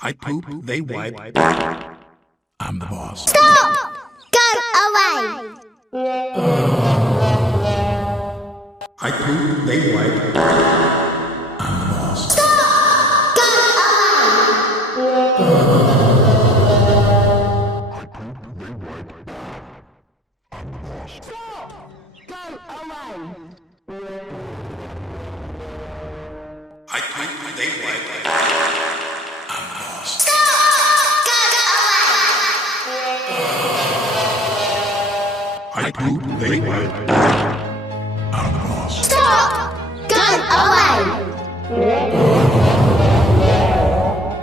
I poop, they wipe. I'm the boss. Stop! Go away! I poop, they wipe. I'm the boss. Stop! Go away! I poop, they wipe. I'm the boss. Stop! Go away! I poop, they wipe. I'm the boss. Stop! Go away!